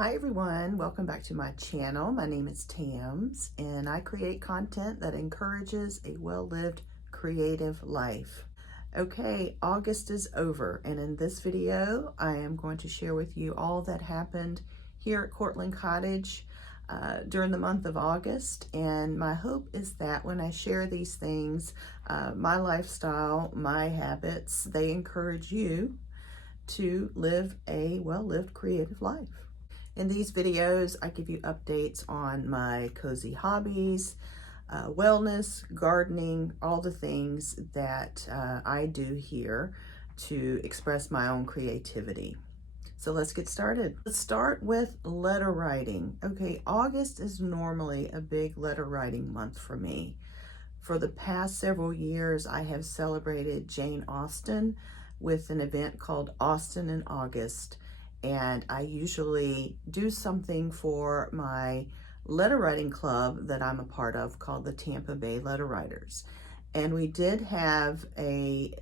Hi everyone, welcome back to my channel. My name is Tams and I create content that encourages a well-lived creative life. Okay, August is over and in this video I am going to share with you all that happened here at Courtland Cottage during the month of August, and my hope is that when I share these things, my lifestyle, my habits, they encourage you to live a well-lived creative life. In these videos, I give you updates on my cozy hobbies, wellness, gardening, all the things that I do here to express my own creativity. So let's get started. Let's start with letter writing. Okay, August is normally a big letter writing month for me. For the past several years, I have celebrated Jane Austen with an event called Austen in August. And I usually do something for my letter writing club that I'm a part of called the Tampa Bay Letter Writers. And we did have an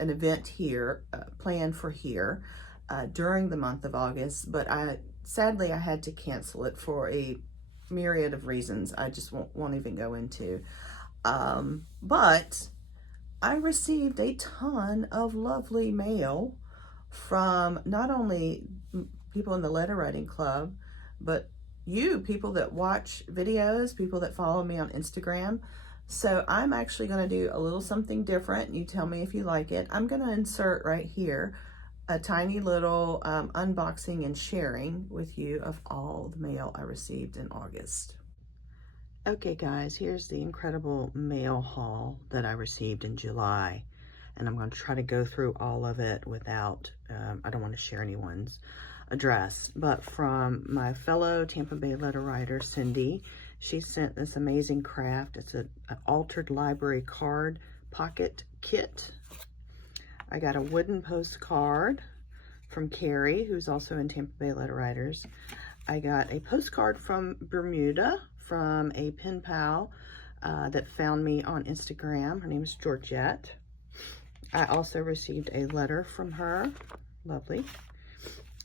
event here, planned for here during the month of August, but sadly I had to cancel it for a myriad of reasons I just won't even go into. But I received a ton of lovely mail from not only people in the letter writing club, but you, people that watch videos, people that follow me on Instagram. So I'm actually going to do a little something different. You tell me if you like it. I'm going to insert right here a tiny little unboxing and sharing with you of all the mail I received in August. Okay guys, here's the incredible mail haul that I received in July. And I'm going to try to go through all of it without, I don't want to share anyone's address, but from my fellow Tampa Bay letter writer, Cindy, she sent this amazing craft. It's an altered library card pocket kit. I got a wooden postcard from Carrie, who's also in Tampa Bay Letter Writers. I got a postcard from Bermuda from a pen pal that found me on Instagram. Her name is Georgette. I also received a letter from her, lovely.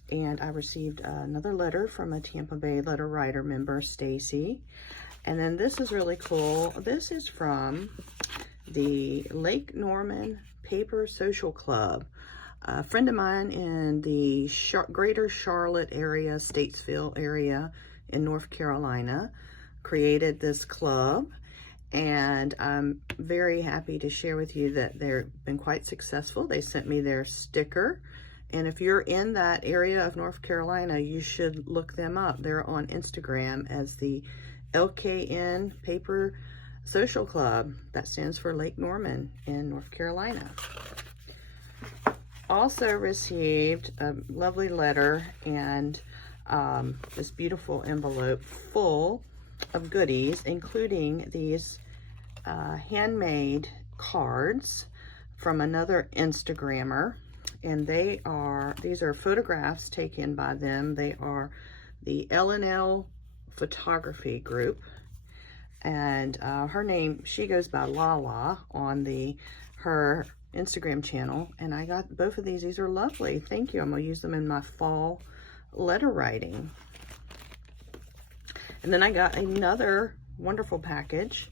And I received another letter from a Tampa Bay letter writer member, Stacy. And then this is really cool. This is from the Lake Norman Paper Social Club. A friend of mine in the greater Charlotte area, Statesville area in North Carolina, created this club. And I'm very happy to share with you that they've been quite successful. They sent me their sticker. And if you're in that area of North Carolina, you should look them up. They're on Instagram as the LKN Paper Social Club. That stands for Lake Norman in North Carolina. Also received a lovely letter and this beautiful envelope full of goodies, including these handmade cards from another Instagrammer, and these are photographs taken by them. They are the L&L photography group, and her name, she goes by Lala on her Instagram channel, and I got both of these. These are lovely. Thank you. I'm gonna use them in my fall letter writing. And then I got another wonderful package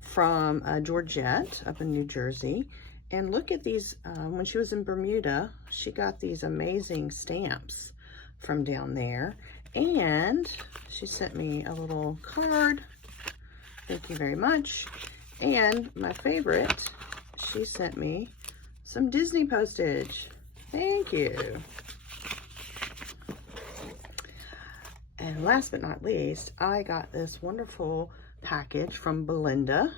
from Georgette up in New Jersey. And look at these, when she was in Bermuda, she got these amazing stamps from down there. And she sent me a little card. Thank you very much. And my favorite, she sent me some Disney postage. Thank you. And last but not least, I got this wonderful package from Belinda.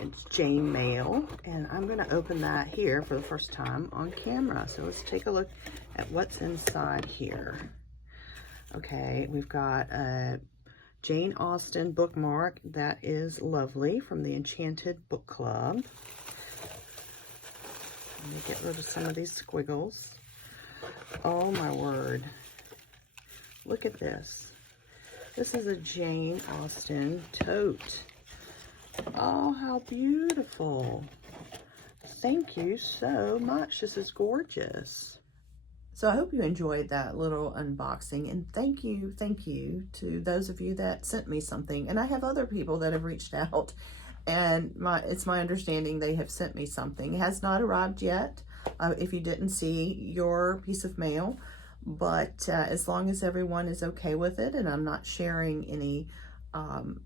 It's Jane Mail, and I'm going to open that here for the first time on camera. So let's take a look at what's inside here. Okay, we've got a Jane Austen bookmark. That is lovely, from the Enchanted Book Club. Let me get rid of some of these squiggles. Oh my word. Look at this. This is a Jane Austen tote. Oh, how beautiful. Thank you so much. This is gorgeous. So I hope you enjoyed that little unboxing, and thank you to those of you that sent me something. And I have other people that have reached out, and it's my understanding they have sent me something. It has not arrived yet, if you didn't see your piece of mail, but as long as everyone is okay with it, and I'm not sharing any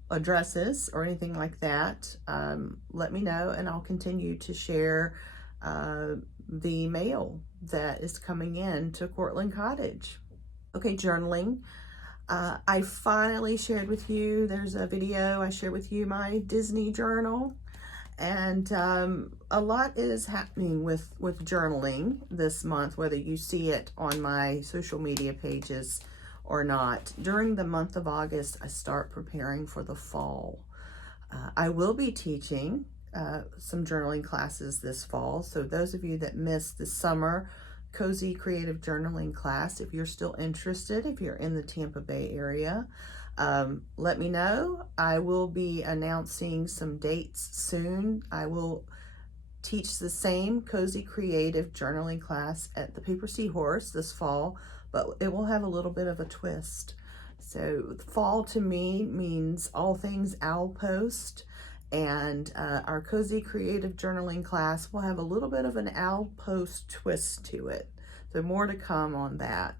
addresses or anything like that, let me know, and I'll continue to share the mail that is coming in to Courtland Cottage. Okay, journaling. I finally shared with you, there's a video, I shared with you my Disney journal, and a lot is happening with journaling this month, whether you see it on my social media pages or not. During the month of August, I start preparing for the fall. I will be teaching some journaling classes this fall. So those of you that missed the summer cozy creative journaling class, if you're still interested, if you're in the Tampa Bay area, let me know. I will be announcing some dates soon. I will teach the same cozy creative journaling class at the Paper Seahorse this fall, but it will have a little bit of a twist. So fall to me means all things owl post, and our cozy creative journaling class will have a little bit of an owl post twist to it. So more to come on that.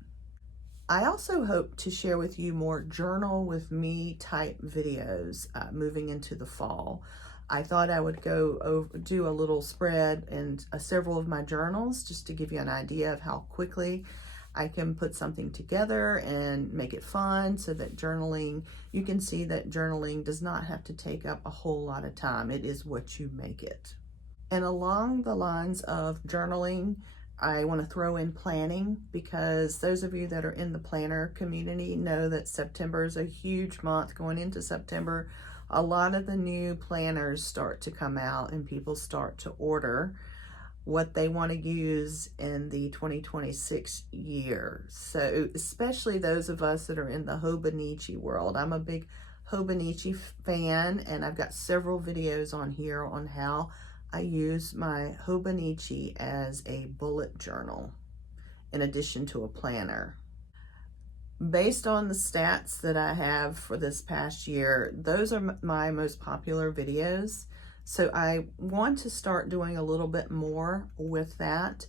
I also hope to share with you more journal with me type videos moving into the fall. I thought I would do a little spread in several of my journals just to give you an idea of how quickly I can put something together and make it fun, so that journaling, you can see that journaling does not have to take up a whole lot of time. It is what you make it. And along the lines of journaling, I want to throw in planning, because those of you that are in the planner community know that September is a huge month. Going into September, a lot of the new planners start to come out and people start to order what they want to use in the 2026 year. So especially those of us that are in the Hobonichi world. I'm a big Hobonichi fan, and I've got several videos on here on how I use my Hobonichi as a bullet journal in addition to a planner. Based on the stats that I have for this past year, those are my most popular videos. So I want to start doing a little bit more with that.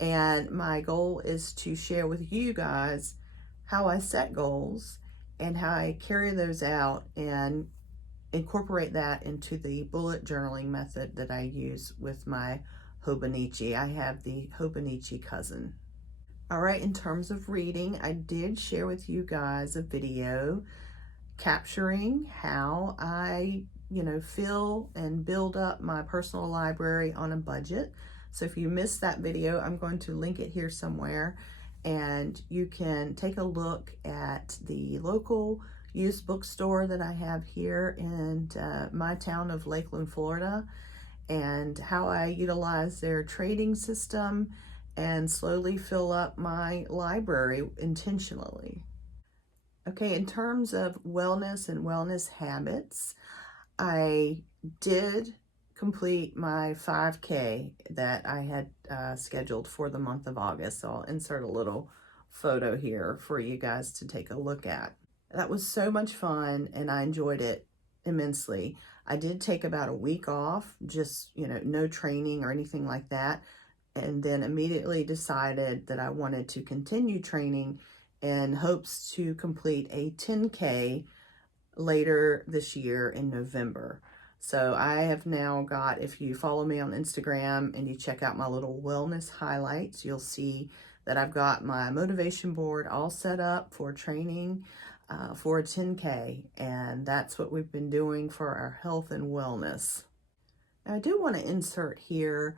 And my goal is to share with you guys how I set goals and how I carry those out and incorporate that into the bullet journaling method that I use with my Hobonichi. I have the Hobonichi cousin. All right, in terms of reading, I did share with you guys a video capturing how I, fill and build up my personal library on a budget. So if you missed that video, I'm going to link it here somewhere, and you can take a look at the local used bookstore that I have here in my town of Lakeland, Florida, and how I utilize their trading system and slowly fill up my library intentionally. Okay, in terms of wellness and wellness habits, I did complete my 5K that I had scheduled for the month of August. So I'll insert a little photo here for you guys to take a look at. That was so much fun, and I enjoyed it immensely. I did take about a week off, just, no training or anything like that, and then immediately decided that I wanted to continue training in hopes to complete a 10K later this year in November. So I have now got, if you follow me on Instagram and you check out my little wellness highlights, you'll see that I've got my motivation board all set up for training for a 10K, and that's what we've been doing for our health and wellness. Now, I do want to insert here,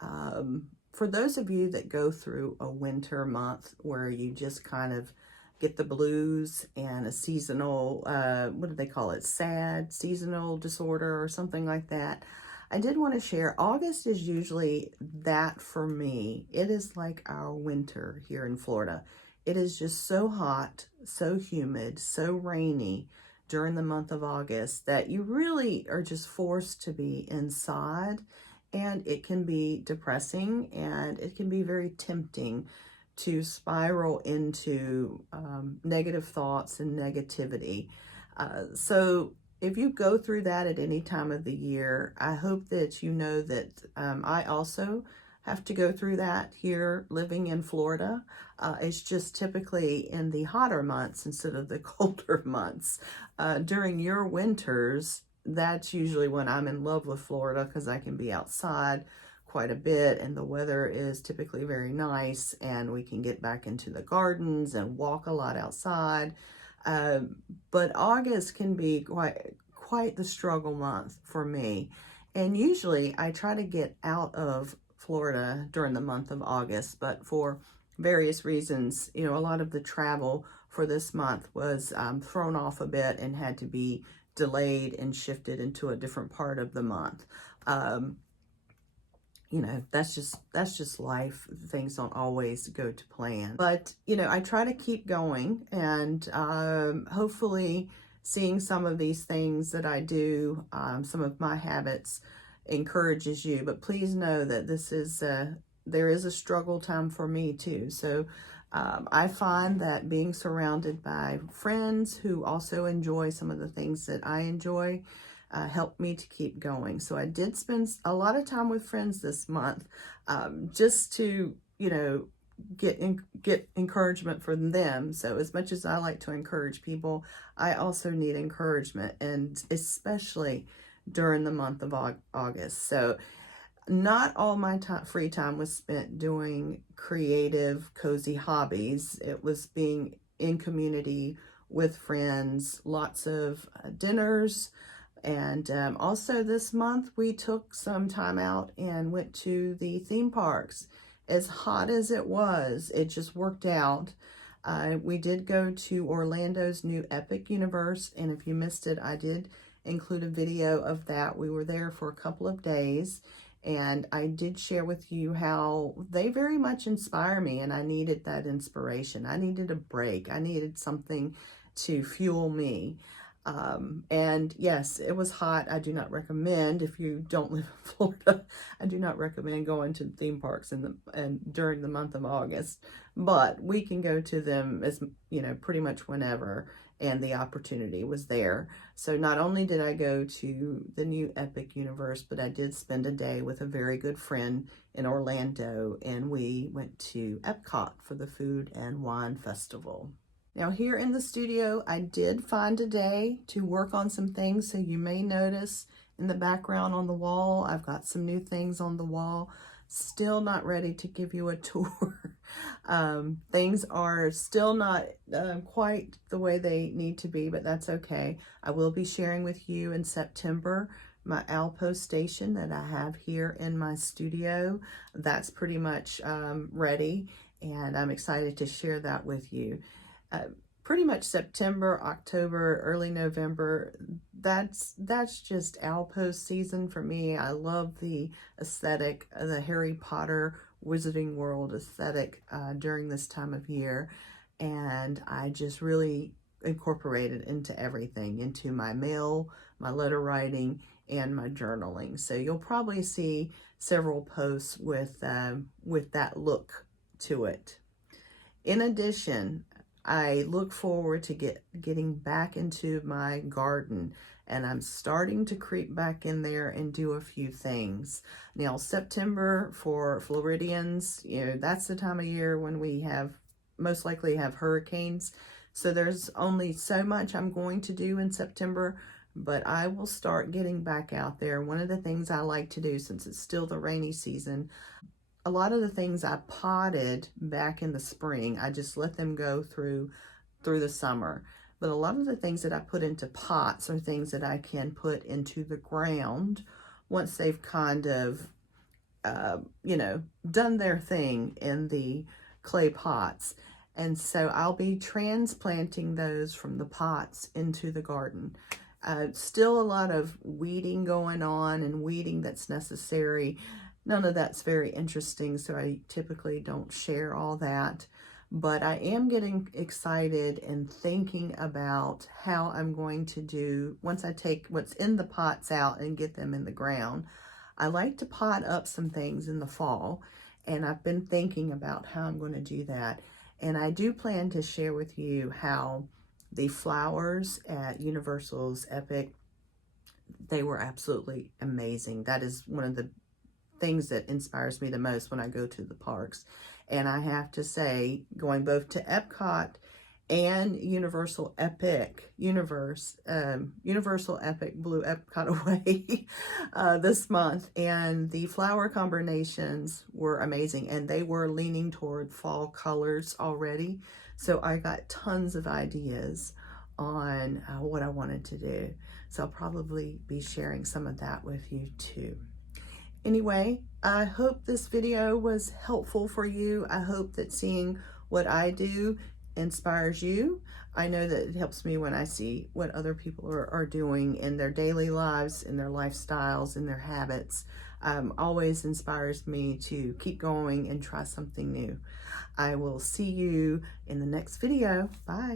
for those of you that go through a winter month where you just kind of get the blues and a seasonal, what do they call it, sad seasonal disorder or something like that, I did want to share, August is usually that for me. It is like our winter here in Florida. It is just so hot, so humid, so rainy during the month of August that you really are just forced to be inside, and it can be depressing and it can be very tempting to spiral into negative thoughts and negativity. So if you go through that at any time of the year, I hope that you know that I also have to go through that here living in Florida. It's just typically in the hotter months instead of the colder months. During your winters, that's usually when I'm in love with Florida because I can be outside quite a bit and the weather is typically very nice and we can get back into the gardens and walk a lot outside. But August can be quite the struggle month for me. And usually I try to get out of Florida during the month of August, but for various reasons, you know, a lot of the travel for this month was thrown off a bit and had to be delayed and shifted into a different part of the month. You know, that's just life. Things don't always go to plan. But, you know, I try to keep going and hopefully seeing some of these things that I do, some of my habits encourages you. But please know that this is, there is a struggle time for me too. So I find that being surrounded by friends who also enjoy some of the things that I enjoy helped me to keep going. So I did spend a lot of time with friends this month, just to, you know, get encouragement from them. So as much as I like to encourage people, I also need encouragement, and especially during the month of August. So not all my free time was spent doing creative, cozy hobbies. It was being in community with friends, lots of dinners. And also this month we took some time out and went to the theme parks. As hot as it was, it just worked out. We did go to Orlando's new Epic Universe, and if you missed it, I did include a video of that. We were there for a couple of days, and I did share with you how they very much inspire me, and I needed that inspiration. I needed a break. I needed something to fuel me. And yes, it was hot. I do not recommend, if you don't live in Florida, I do not recommend going to theme parks during the month of August, but we can go to them as, you know, pretty much whenever, and the opportunity was there. So not only did I go to the new Epic Universe, but I did spend a day with a very good friend in Orlando, and we went to Epcot for the Food and Wine Festival. Now here in the studio, I did find a day to work on some things, so you may notice in the background on the wall, I've got some new things on the wall. Still not ready to give you a tour. Things are still not quite the way they need to be, but that's okay. I will be sharing with you in September my Outpost station that I have here in my studio. That's pretty much ready, and I'm excited to share that with you. Pretty much September, October, early November, that's just Outpost season for me. I love the aesthetic, the Harry Potter Wizarding World aesthetic during this time of year, and I just really incorporate it into everything, into my mail, my letter writing, and my journaling. So you'll probably see several posts with that look to it. In addition, I look forward to getting back into my garden, and I'm starting to creep back in there and do a few things. Now, September for Floridians, you know, that's the time of year when we most likely have hurricanes. So there's only so much I'm going to do in September, but I will start getting back out there. One of the things I like to do, since it's still the rainy season, a lot of the things I potted back in the spring, I just let them go through the summer. But a lot of the things that I put into pots are things that I can put into the ground once they've kind of, you know, done their thing in the clay pots. And so I'll be transplanting those from the pots into the garden. Still a lot of weeding going on, and weeding that's necessary. None of that's very interesting, so I typically don't share all that. But I am getting excited and thinking about how I'm going to do, once I take what's in the pots out and get them in the ground. I like to pot up some things in the fall, And I've been thinking about how I'm going to do that. And I do plan to share with you how the flowers at Universal's Epic, they were absolutely amazing. That is one of the things that inspires me the most when I go to the parks. And I have to say, going both to Epcot and Universal Epic Universal Epic blew Epcot away this month, and the flower combinations were amazing, and they were leaning toward fall colors already. So I got tons of ideas on what I wanted to do. So I'll probably be sharing some of that with you too. Anyway, I hope this video was helpful for you. I hope that seeing what I do inspires you. I know that it helps me when I see what other people are doing in their daily lives, in their lifestyles, in their habits. Always inspires me to keep going and try something new. I will see you in the next video. Bye.